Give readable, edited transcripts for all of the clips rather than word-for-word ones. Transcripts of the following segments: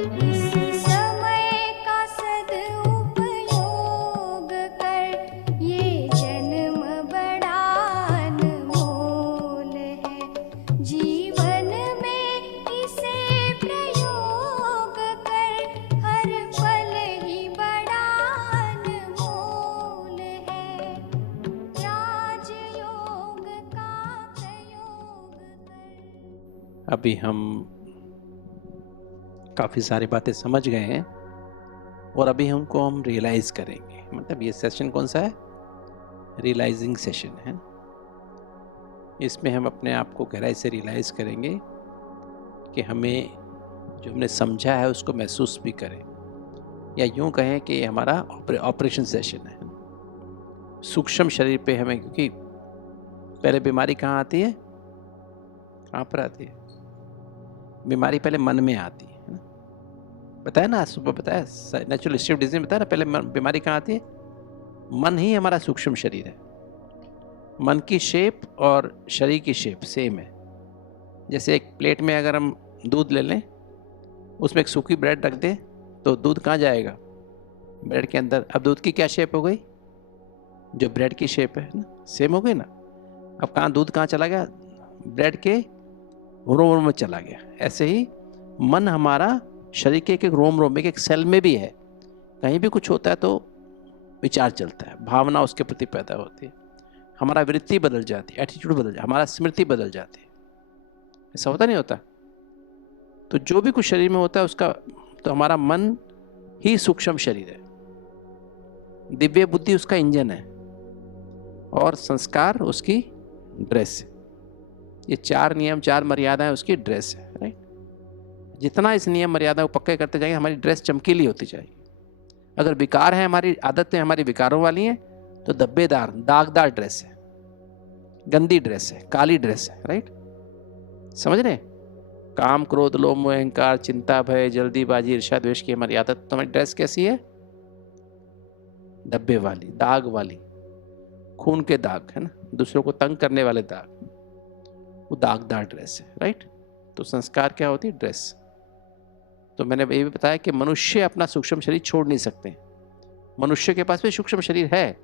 इस समय का सदुपयोग कर, ये जन्म बड़ा अनमोल है। जीवन में इसे प्रयोग कर, हर पल ही बड़ा अनमोल है। राजयोग का प्रयोग कर। अभी हम काफ़ी सारी बातें समझ गए हैं और अभी हम रियलाइज़ करेंगे। मतलब ये सेशन कौन सा है? रियलाइजिंग सेशन है। इसमें हम अपने आप को गहराई से रियलाइज़ करेंगे कि हमें जो हमने समझा है उसको महसूस भी करें, या यूँ कहें कि ये हमारा ऑपरेशन सेशन है। सूक्ष्म शरीर पे हमें, क्योंकि पहले बीमारी कहाँ आती है? कहाँ पर आती है? बीमारी पहले मन में आती है ना? बताया ना, सुबह बताया, नेचुरल हिस्ट्री ऑफ डिजीज बताया ना, पहले बीमारी कहाँ आती है? मन ही हमारा सूक्ष्म शरीर है। मन की शेप और शरीर की शेप सेम है। जैसे एक प्लेट में अगर हम दूध ले लें, उसमें एक सूखी ब्रेड रख दें, तो दूध कहाँ जाएगा? ब्रेड के अंदर। अब दूध की क्या शेप हो गई? जो ब्रेड की शेप है ना, सेम हो गई ना। अब कहाँ दूध कहाँ चला गया? ब्रेड के रोम में चला गया। ऐसे ही मन हमारा शरीर के एक एक रोम में, एक सेल में भी है। कहीं भी कुछ होता है तो विचार चलता है, भावना उसके प्रति पैदा होती है, हमारा वृत्ति बदल जाती है, एटीट्यूड बदल जाती है, हमारा स्मृति बदल जाती है। ऐसा होता नहीं होता? तो जो भी कुछ शरीर में होता है उसका, तो हमारा मन ही सूक्ष्म शरीर है, दिव्य बुद्धि उसका इंजन है, और संस्कार उसकी ड्रेस है। ये 4 नियम 4 मर्यादाएं उसकी ड्रेस है, राइट। जितना इस नियम मर्यादा को पक्के करते जाएंगे, हमारी ड्रेस चमकीली होती जाएगी। अगर विकार है, हमारी आदतें हमारी विकारों वाली हैं, तो धब्बेदार दागदार ड्रेस है, गंदी ड्रेस है, काली ड्रेस है, राइट। समझ रहे? काम क्रोध लोभ मोह अहंकार चिंता भय जल्दीबाजी ईर्ष्या द्वेष की हमारी आदत, तो हमारी ड्रेस कैसी है? धब्बे वाली, दाग वाली, खून के दाग है ना, दूसरों को तंग करने वाले दाग, वो दागदार ड्रेस है, राइट। तो संस्कार क्या होती है? ड्रेस। तो मैंने ये भी बताया कि मनुष्य अपना सूक्ष्म शरीर छोड़ नहीं सकते। मनुष्य के पास भी सूक्ष्म शरीर है।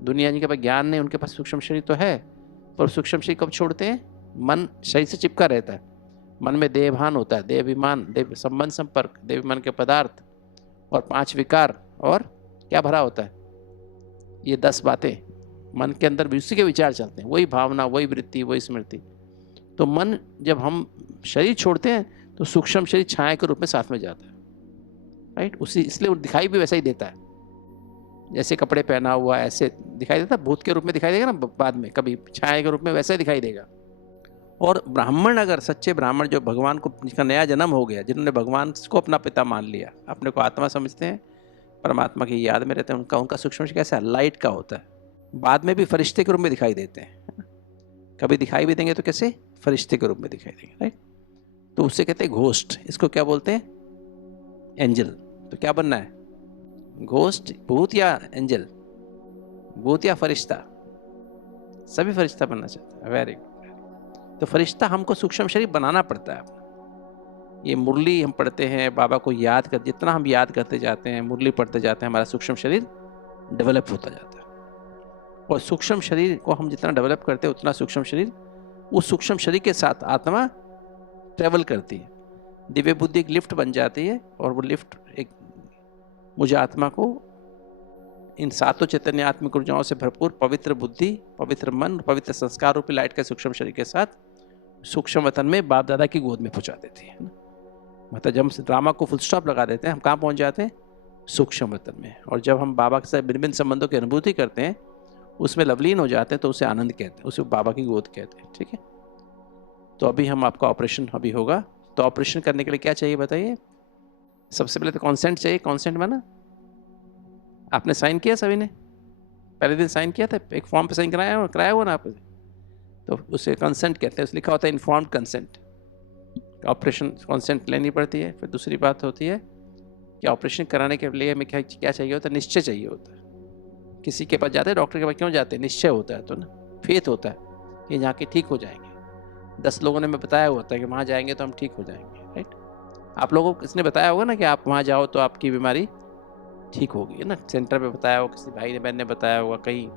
दुनिया जी के पास ज्ञान नहीं, उनके पास सूक्ष्म शरीर तो है, पर सूक्ष्म शरीर कब छोड़ते हैं? मन शरीर से चिपका रहता है। मन में देहभान होता है, देहाभिमान, देव संबंध संपर्क, देवाभिमान के पदार्थ और 5 विकार, और क्या भरा होता है? ये 10 बातें मन के अंदर भी, उसी के विचार चलते हैं, वही भावना, वही वृत्ति, वही स्मृति। तो मन, जब हम शरीर छोड़ते हैं तो सूक्ष्म शरीर छाया के रूप में साथ में जाता है, राइट। उसी इसलिए वो दिखाई भी वैसा ही देता है, जैसे कपड़े पहना हुआ ऐसे दिखाई देता है, भूत के रूप में दिखाई देगा ना बाद में, कभी छाया के रूप में वैसा ही दिखाई देगा। और ब्राह्मण, अगर सच्चे ब्राह्मण जो भगवान को, जिसका नया जन्म हो गया, जिन्होंने भगवान को अपना पिता मान लिया, अपने को आत्मा समझते हैं, परमात्मा की याद में रहते हैं, उनका सूक्ष्म शरीर कैसा? लाइट का होता है। बाद में भी फरिश्ते के रूप में दिखाई देते हैं, कभी दिखाई भी देंगे तो कैसे? फरिश्ते के रूप में दिखाई देंगे, राइट। तो उससे कहते हैं घोस्ट। इसको क्या बोलते हैं? एंजल। तो क्या बनना है? घोस्ट, भूत या एंजल? भूत या फरिश्ता? सभी फरिश्ता बनना चाहता है, वेरी गुड। तो फरिश्ता हमको सूक्ष्म शरीर बनाना पड़ता है अपना। ये मुरली हम पढ़ते हैं, बाबा को याद कर, जितना हम याद करते जाते हैं, मुरली पढ़ते जाते हैं, हमारा सूक्ष्म शरीर डेवलप होता जाता है। और सूक्ष्म शरीर को हम जितना डेवलप करते हैं, उतना सूक्ष्म शरीर, उस सूक्ष्म शरीर के साथ आत्मा ट्रेवल करती है। दिव्य बुद्धि एक लिफ्ट बन जाती है, और वो लिफ्ट एक मुझे आत्मा को इन 7 चैतन्य आत्मिक ऊर्जाओं से भरपूर पवित्र बुद्धि, पवित्र मन, पवित्र संस्कार रूपी लाइट के सूक्ष्म शरीर के साथ सूक्ष्म वतन में बाप दादा की गोद में पहुंचा देती है। मतलब जब हम ड्रामा को फुल स्टॉप लगा देते हैं, हम कहाँ पहुंच जाते हैं? सूक्ष्म वतन में। और जब हम बाबा के साथ भिन्न भिन्न संबंधों की अनुभूति करते हैं, उसमें लवलीन हो जाते हैं, तो उसे आनंद कहते हैं, उसे बाबा की गोद कहते हैं, ठीक है। तो अभी हम, आपका ऑपरेशन अभी होगा। तो ऑपरेशन करने के लिए क्या चाहिए बताइए? सबसे पहले तो कॉन्सेंट चाहिए। कॉन्सेंट माना आपने साइन किया, सभी ने पहले दिन साइन किया था, एक फॉर्म पे साइन कराया हुआ ना आपने, तो उसे कंसेंट कहते हैं। उस लिखा होता है इन्फॉर्म्ड कंसेंट। ऑपरेशन कंसेंट लेनी पड़ती है। फिर दूसरी बात होती है कि ऑपरेशन कराने के लिए हमें क्या चाहिए होता है? निश्चय चाहिए होता है। किसी के पास जाते हैं, डॉक्टर के पास क्यों जाते हैं? निश्चय होता है, तो ना फेथ होता है कि यहाँ के ठीक हो जाएंगे। 10 लोगों ने मैं बताया होता है कि वहाँ जाएंगे तो हम ठीक हो जाएंगे, राइट। आप लोगों को किसने बताया होगा ना कि आप वहाँ जाओ तो आपकी बीमारी ठीक होगी, है ना। सेंटर पे बताया होगा, किसी भाई ने बहन ने बताया होगा, कहीं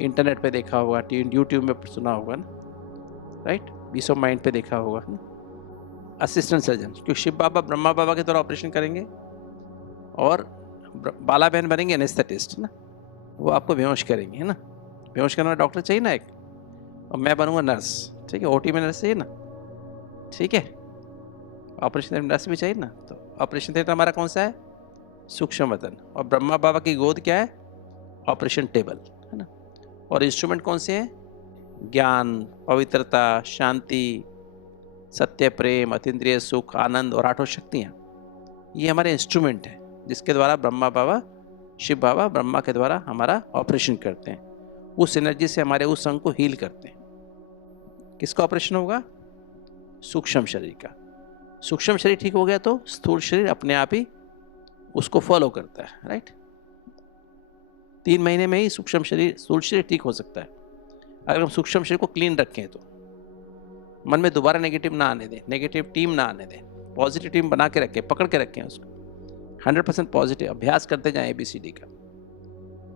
इंटरनेट पे देखा होगा, यूट्यूब में सुना होगा ना, राइट। पीस ऑफ माइंड पे देखा होगा ना। असिस्टेंट सर्जन, क्योंकि शिव बाबा ब्रह्मा बाबा के द्वारा ऑपरेशन करेंगे और बाला बहन बनेंगे एनेस्थेटिस्ट, ना। वो आपको बेहोश करेंगे, है ना। बेहोश करने वाला डॉक्टर चाहिए ना एक, और मैं बनूंगा नर्स, ठीक है। ओटी में नर्स चाहिए ना, ठीक है। ऑपरेशन थिएटर नर्स भी चाहिए ना। तो ऑपरेशन थिएटर हमारा कौन सा है? सूक्ष्म वतन। और ब्रह्मा बाबा की गोद क्या है? ऑपरेशन टेबल, है ना। और इंस्ट्रूमेंट कौन से हैं? ज्ञान, पवित्रता, शांति, सत्य, प्रेम, अतीन्द्रिय सुख, आनंद और 8 शक्तियाँ। ये हमारे इंस्ट्रूमेंट हैं जिसके द्वारा ब्रह्मा बाबा, शिव बाबा ब्रह्मा के द्वारा हमारा ऑपरेशन करते हैं। उस एनर्जी से हमारे उस अंग को हील करते हैं। किसका ऑपरेशन होगा? सूक्ष्म शरीर का। सूक्ष्म शरीर ठीक हो गया तो स्थूल शरीर अपने आप ही उसको फॉलो करता है, राइट। 3 महीने में ही सूक्ष्म शरीर, स्थूल शरीर ठीक हो सकता है अगर हम सूक्ष्म शरीर को क्लीन रखें तो। मन में दोबारा नेगेटिव ना आने दें, नेगेटिव टीम ना आने दें, पॉजिटिव टीम बना के रखें, पकड़ के रखें उसको। 100% पॉजिटिव अभ्यास करते जाएं ABCD का,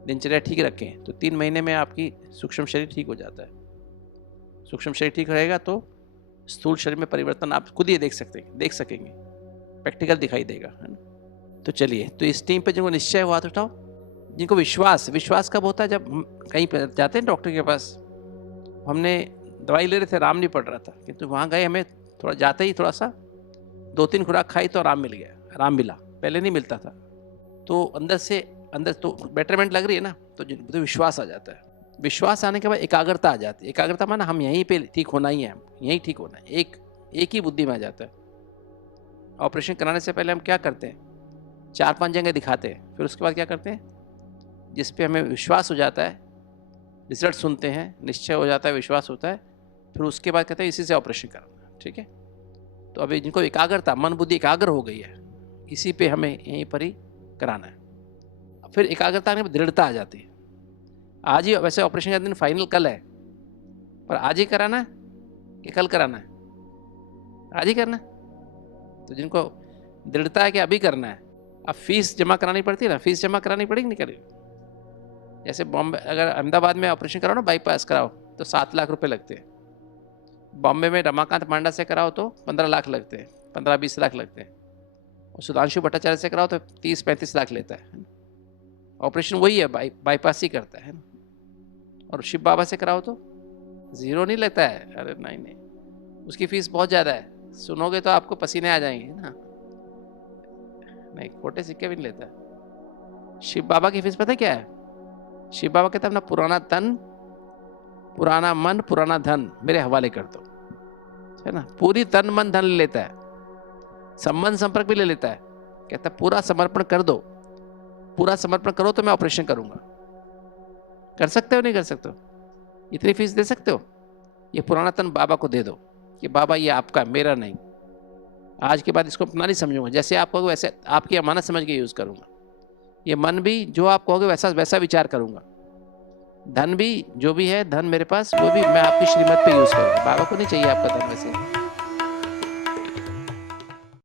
दिनचर्या ठीक रखें तो 3 महीने में आपकी सूक्ष्म शरीर ठीक हो जाता है। सूक्ष्म शरीर ठीक रहेगा तो स्थूल शरीर में परिवर्तन आप खुद ही देख सकेंगे, प्रैक्टिकल दिखाई देगा, है ना। तो चलिए, तो इस टीम पे जिनको निश्चय हुआ हाथ उठाओ। जिनको विश्वास कब होता है? जब हम कहीं पर जाते हैं डॉक्टर के पास, हमने दवाई ले रहे थे, आराम नहीं पड़ रहा था, किंतु वहाँ गए, हमें थोड़ा जाते ही थोड़ा सा 2-3 खुराक खाई तो आराम मिल गया, आराम मिला, पहले नहीं मिलता था। तो अंदर तो बेटरमेंट लग रही है ना, तो विश्वास आ जाता है। विश्वास आने के बाद एकाग्रता आ जाती है। एकाग्रता माना हम यहीं पे ठीक होना ही है, यहीं ठीक होना है, एक ही बुद्धि में आ जाता है। ऑपरेशन कराने से पहले हम क्या करते हैं? 4-5 जगह दिखाते हैं, फिर उसके बाद क्या करते हैं? जिस पे हमें विश्वास हो जाता है, रिजल्ट सुनते हैं, निश्चय हो जाता है, विश्वास होता है, फिर उसके बाद कहते हैं इसी से ऑपरेशन करना, ठीक है। तो अभी जिनको एकाग्रता, मन बुद्धि एकाग्र हो गई है, इसी पे हमें यहीं पर ही कराना है। फिर एकाग्रता आने में दृढ़ता आ जाती है। आज ही, वैसे ऑपरेशन का दिन फाइनल कल है, पर आज ही कराना है कि कल कराना है? आज ही करना है। तो जिनको दृढ़ता है कि अभी करना है, अब फीस जमा करानी पड़ती है ना, फीस जमा करानी पड़ेगी, नहीं करेगी? जैसे बॉम्बे, अगर अहमदाबाद में ऑपरेशन कराओ ना, बाईपास कराओ तो 7 लाख रुपए लगते हैं। बॉम्बे में रमाकांत मांडा से कराओ तो 15 लाख लगते हैं, 15-20 लाख लगते हैं। और सुधांशु भट्टाचार्य से कराओ तो 30-35 लाख लेता है। ऑपरेशन वही है, बाईपास ही करता है ना। और शिव बाबा से कराओ तो 0 नहीं लेता है। अरे नहीं, उसकी फीस बहुत ज़्यादा है, सुनोगे तो आपको पसीने आ जाएंगे ना। नहीं, खोटे सिक्के भी नहीं लेता है। शिव बाबा की फीस पता है क्या है? शिव बाबा कहता है अपना पुराना तन, पुराना मन, पुराना धन मेरे हवाले कर दो, है ना। पूरी तन मन धन ले लेता है, संबंध संपर्क भी ले लेता है। कहता है पूरा समर्पण कर दो, पूरा समर्पण करो तो मैं ऑपरेशन करूंगा। कर सकते हो, नहीं कर सकते हो? इतनी फीस दे सकते हो? ये पुराना तन बाबा को दे दो कि बाबा ये आपका, मेरा नहीं। आज के बाद इसको अपना नहीं समझूंगा, जैसे आप कहोगे वैसे आपकी अमानत समझ के यूज करूंगा। ये मन भी जो आप कहोगे वैसा विचार करूंगा। धन भी जो भी है, धन मेरे पास, वो भी मैं आपकी श्रीमत पे यूज करूंगा। बाबा को नहीं चाहिए आपका धन वैसे।